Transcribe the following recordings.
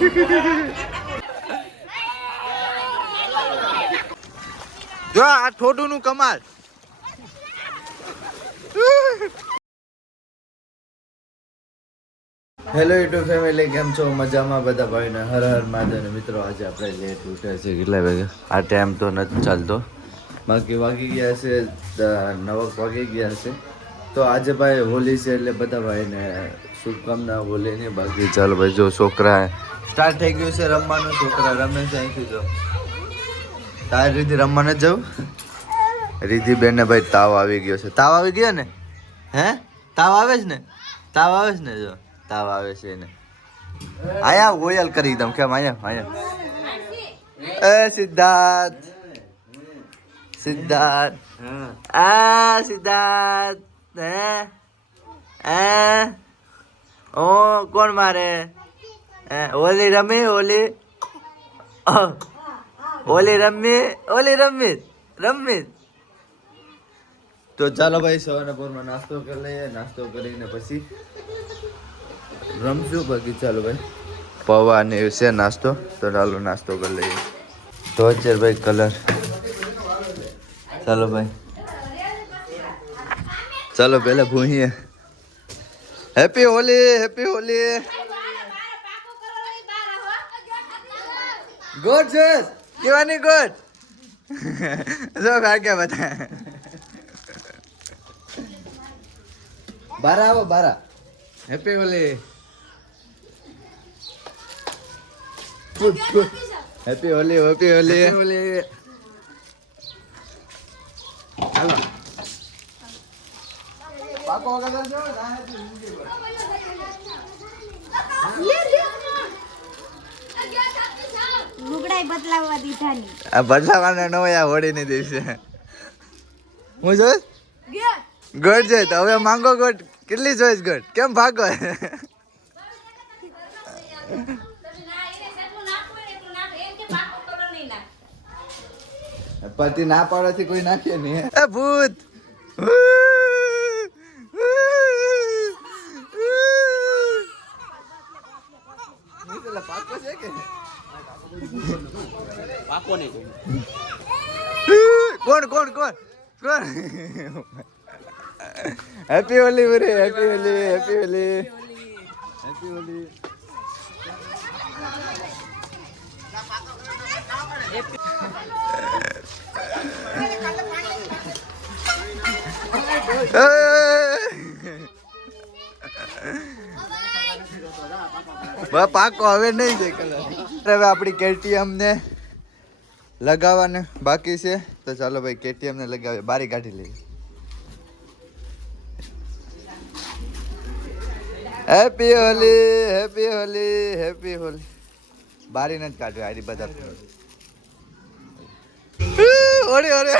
જો આ થોડું નું કમાલ. હેલો યુટ્યુબ ફેમિલી, કેમ છો? મજામાં બધા? ભાઈને હર હર મહાદેવ. મિત્રો આજે આપણે લેટ ઉઠ્યા છે. કેટલા વાગે? આ ટાઈમ તો નથી ચાલતો, બાકી વાગી ગયા છે 9 વાગી ગયા છે. તો આજે ભાઈ હોલી છે એટલે બધા ભાઈને શુભકામના હોલીની. બાકી ચાલો ભાઈ, જો છોકરા સ્ટાર્ટ થઈ ગયું છે રમવાનું. છોકરા રમે છે અહીંથી. જો તારી રીતિ રમવા ન જવું. રીધિ બેન ને ભાઈ તાવ આવી ગયો છે. તાવ આવી ગયો ને? હે તાવ આવે છે ને? તાવ આવે છે ને? જો તાવ આવે છે એને. આયા ઓયલ કરી દમ કેમ? આયા એ સિદ્ધાર્થ, સિદ્ધાર્થ આ સિદ્ધાર્થ હે ઓ કોણ મારે? ઓલી રમી, ઓલી રમી. તો ચાલો ભાઈ, સવારના પોરમાં નાસ્તો કરી લઈએ. નાસ્તો કરીને પછી રમશું. બાકી ચાલો ભાઈ, પૌવા ને છે નાસ્તો, તો ચાલો નાસ્તો કરી લઈએ. તો અત્યારે ભાઈ કલર. ચાલો ભાઈ, ચાલો પેલા ભૂહીએ. Happy Holi, happy Holi. Good છે કેવાની ગુડ. જો ભાગ્યા બધા બારા આવો, બારા. Happy Holi, happy Holi, happy Holi. હાલો પાકો વગર જો લુગડાઈ બદલાવવા દીધા ની. આ બદલાવાના ન હોય આ હોળીની દિવસે. હું જોઈશ ગોટ છે તો હવે માંગો ગોટ. કેટલી જોઈશ ગોટ? કેમ ભાગો? પતિ ના પાડવાથી કોઈ નાખે નહીં. એ ભૂત પાકો છે કે પાકો નહીં? કોણ કોણ કોણ કોણ? હેપી હોલી બરે, happy Holi, happy Holi, happy Holi. પાકો હવે નહીં છે કલર. હવે આપણી KTM ને લગાવવાને બાકી છે, તો ચાલો ભાઈ KTM ને લગાવીએ. બારી કાઢી લઈએ. Happy Holi, happy Holi, happy Holi. બારી નથી કાઢવી આરી બધા. ઓરે ઓરે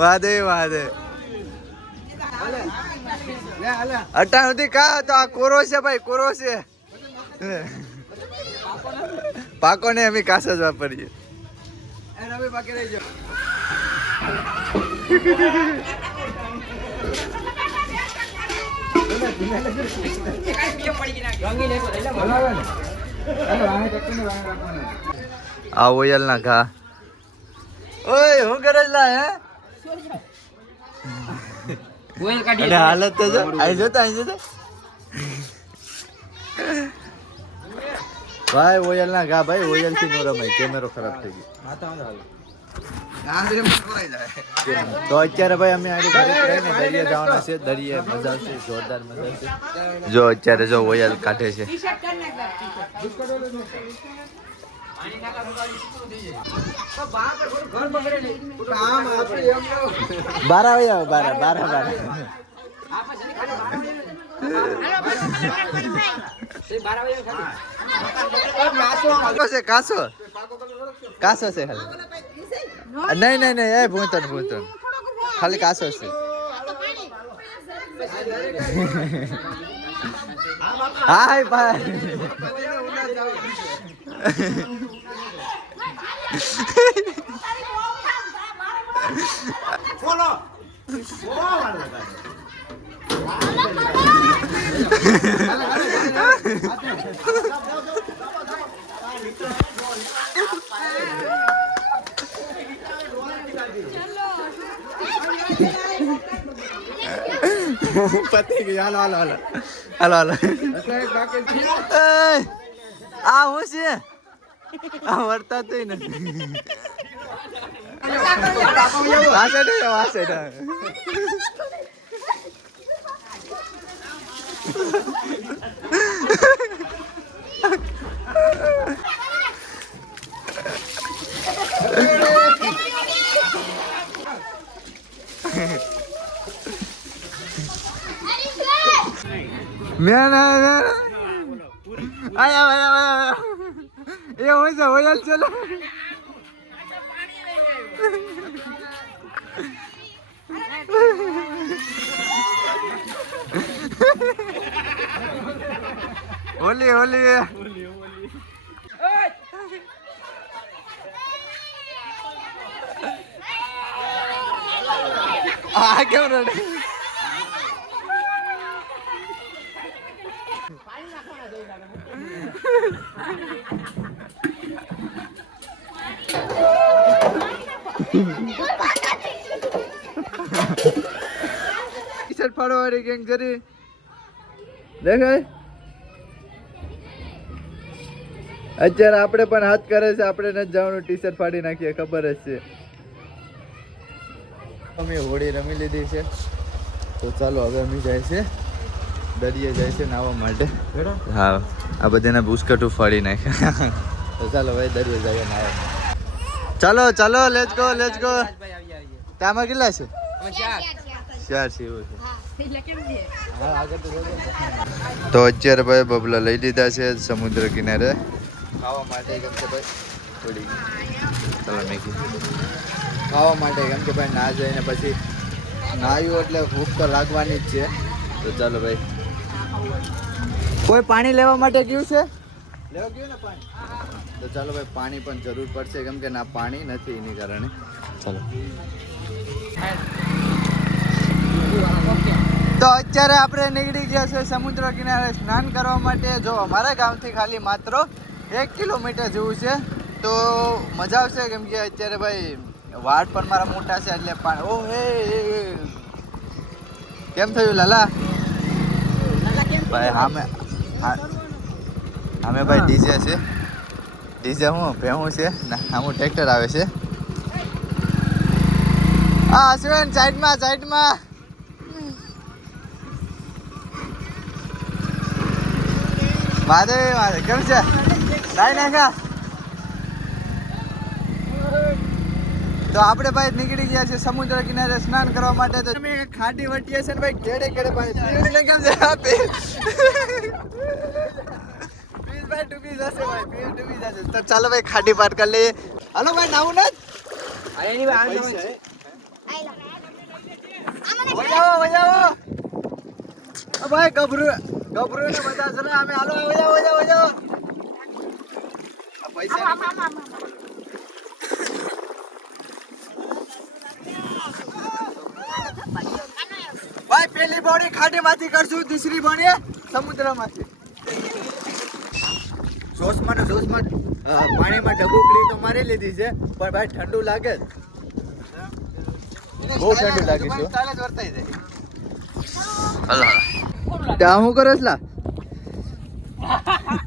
વાદે વાદે અટા સુધી કા તો આ કોરો છે ભાઈ, કોરો છે. પાકો ને અમે કાસ જ વાપરીએ. બાકી રહી જાઓ. આ ઓયલ ના ઘા. ઓય હું કરે લા? હે ઓયલ કાઢી હાલત તો જો. આઈ જતો ભાઈ ઓયલ ના ઘા. ભાઈ ઓયલ થી નો રમાય, કેમેરો ખરાબ થઈ ગયો. તો અત્યારે ભાઈ અમે દરિયા જવાના છે. દરિયે મજા છે, જોરદાર મજા છે. જો અત્યારે જો ઓયલ કાઢે છે. બારા વાગ્યા, બારા બારા બારા. કાસો કાસો છે ખાલી. નહીં નહીં નહીં, એ ભૂતન ભૂતન ખાલી કાસો છે. હાય ભાઈ. પતી ગઈ. હાલો હાલો હાલો હાલો હાલો. આ હું છે આ વર્તા તો નથી. વાસેડ આયા એ હોય છે હોય ચલો. હોલી હોલી આ કેમ રડે? ટી-શર્ટ ફાડવાળી ગેંગ જરી દેખાય. અત્યારે આપણે પણ હાથ કરે છે, આપણે નથી જવાનું, ટી-શર્ટ ફાડી નાખીએ, ખબર જ છે. અમે હોળી રમી લીધી છે તો ચાલો હવે અમે જાય છે દરિયે જાય છે નાહવા માટે. હા આ બધાના બુસ્કટું ફાડી નાખ્યા. તો ચાલો ભાઈ દરિયે જઈએ નાહવા. ચાલો ચાલો લેટ્સ ગો લેટ્સ ગો. તામાં કેટલા છે? 4 છે એવું છે. તો અત્યારે ભાઈ બબલા લઈ લીધા છે સમુદ્ર કિનારે ખાવા માટે. કેમ કે ભાઈ થોડી ચાલો મેગી ખાવા માટે, કેમ કે ભાઈ ના જઈને પછી નાહ્યું એટલે ભૂખ તો લાગવાની જ છે. તો ચાલો ભાઈ. કોઈ પાણી લેવા માટે ગયું છે? લેવા ગયું ને પાણી? તો ચાલો ભાઈ પાણી પણ જરૂર પડશે, કેમ કે ના પાણી નથી એની કારણે. ચાલો તો અત્યારે આપણે નીકળી ગયા છે સમુદ્ર કિનારે સ્નાન કરવા માટે. જો અમારા ગામથી ખાલી માત્ર 1 કિલોમીટર જેવું છે. તો મજા આવશે, કેમ કે અત્યારે ભાઈ વાળ પણ મારા મોટા છે એટલે પાણી. ઓ હે કેમ થયું લાલા? ભાઈ અમે ભાઈ ડીજે છે. ડીજે હું ભેહું છે ના આમ ટ્રેક્ટર આવે છે. હા અશ્વિન સાઈડમાં સાઈડમાં. માધવ માધવ કેમ છે? નાઈ નાખા. તો આપણે ભાઈ નીકળી ગયા છે સમુદ્ર કિનારે સ્નાન કરવા માટે. તો અમે ખાડી વટીએ છે ને ભાઈ કેડે કેડે ભાઈ પીયુષને કેમ છે? પીયુષ ભાઈ ડૂબી જશે ભાઈ, પીયુષ ડૂબી જશે. તો ચાલો ભાઈ ખાડી પાર કરી લઈએ. હાલો ભાઈ નાવું ન વજાવો ભાઈ ગભરું ગભરું ને બધા છે ને અમે. હાલો વજાવો પૈસા ભાઈ પેલી બોડી ખાડી માંથી કરશું, દૂસરી બોડી સમુદ્ર માંથી. જોશમાં પાણીમાં ડબુકડી તો મારી લીધી છે, પણ ભાઈ ઠંડુ લાગે જ, બહુ ઠંડુ લાગે છે. ત્યાં હું કરો છલા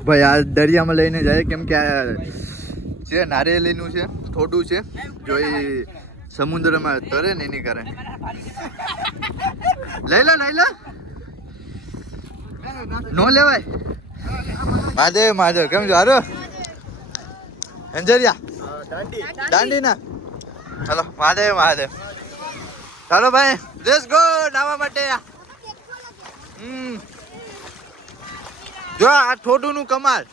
ભાઈ? આ દરિયામાં લઈને જાય, કેમ કે આ છે નારિયેળીનું છે થોડું છે, જો એ સમુદ્રમાં તરે ને એની કારણે. લઈ લો નો લેવાય. મહાદેવ કેમ છો? હારો અંજરિયા દાંડી ના. ચાલો મહાદેવ ચાલો ભાઈ લેટ્સ ગો નાવા માટે. જો આ થોડું નું કમાલ.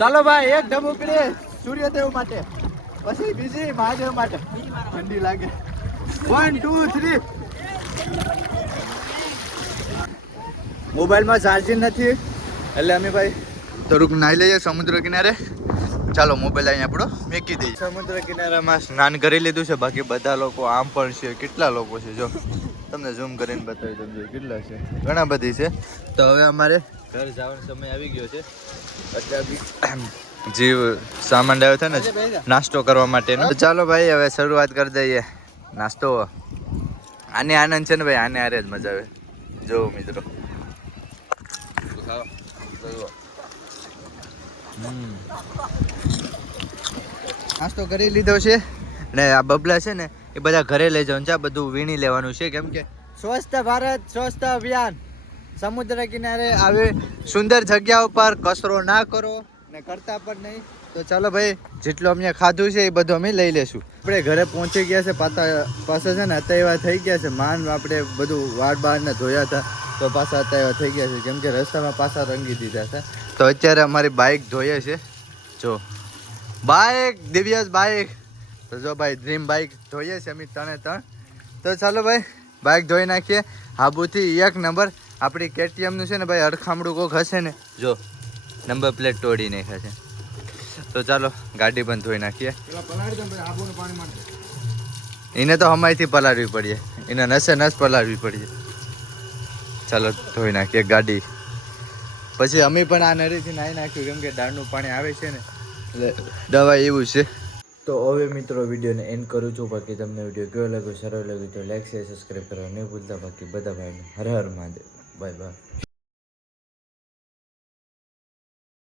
ચાલો ભાઈ એક ડબુકડી સૂર્યદેવ માટે, પછી બીજી મહાદેવ માટે. ઠંડી લાગે. 1 2 3. મોબાઈલમાં ચાર્જિંગ નથી એટલે અમે ભાઈ થોડુંક નાહી લઈએ સમુદ્ર કિનારે. ચાલો મોબાઈલ અહીં આપણો મેકી દઈએ. સમુદ્ર કિનારામાં સ્નાન કરી લીધું છે. બાકી બધા લોકો આમ પણ છે. કેટલા લોકો છે જો તમને ઝૂમ કરીને બતાવી દઉં છું કેટલા છે. ઘણા બધી છે. તો હવે અમારે ઘર જવાનો સમય આવી ગયો છે. જે સામાન આવ્યો છે ને નાસ્તો કરવા માટેનો. તો ચાલો ભાઈ હવે શરૂઆત કરી દઈએ નાસ્તો. આને આનંદ છે ને ભાઈ, આને હારે જ મજા આવે. જો મિત્રો નાસ્તો કરી લીધો છે ને આ બબલા છે ને એ બધા ઘરે લઈ જવાનું છે. આ બધું વીણી લેવાનું છે કેમ કે સ્વસ્થ ભારત સ્વસ્થ અભિયાન. સમુદ્ર કિનારે આવી સુંદર જગ્યા ઉપર કચરો ના કરો ને કરતા પણ નહીં. તો ચાલો ભાઈ જેટલું અમને ખાધું છે એ બધું અમે લઈ લેશું. આપણે ઘરે પહોંચી ગયા છે. પાછા છે ને અત્યારે થઈ ગયા છે. માંડ આપણે બધું વાળ બાર ને ધોયા હતા તો પાછા અત્યારે થઈ ગયા છે કેમ કે રસ્તામાં પાછા રંગી દીધા હતા. તો અત્યારે અમારી બાઇક ધોઈએ છે. જો બાઇક દિવ્યાસ બાઇક. તો જો ભાઈ ડ્રીમ બાઇક ધોઈએ છે અમે 3 તો ચાલો ભાઈ બાઇક ધોઈ નાખીએ. હાબુથી 1 નંબર. આપણી KTM નું છે ને ભાઈ અડખામડું કોક હશે ને જો નંબર પ્લેટ તોડી નાખ્યા છે. તો ચાલો ગાડી પણ ધોઈ નાખીએ. એને તો હમાયથી પલાળવી પડીએ. એને નસે નસ પલાળવી પડીએ. ચાલો ધોઈ નાખીએ ગાડી. પછી અમે પણ આ નળીથી નાહી નાખ્યું કેમ કે દાળનું પાણી આવે છે ને એટલે દવા એવું છે. તો હવે મિત્રો વિડીયોને એન્ડ કરું છું. બાકી તમને વિડીયો કેવો લાગ્યો, સારો લાગ્યો તો લાઈક શેર સબસ્ક્રાઈબ કરવા નહીં ભૂલતા. બાકી બધા ભાઈને હર હર મહાદેવ. Bye by.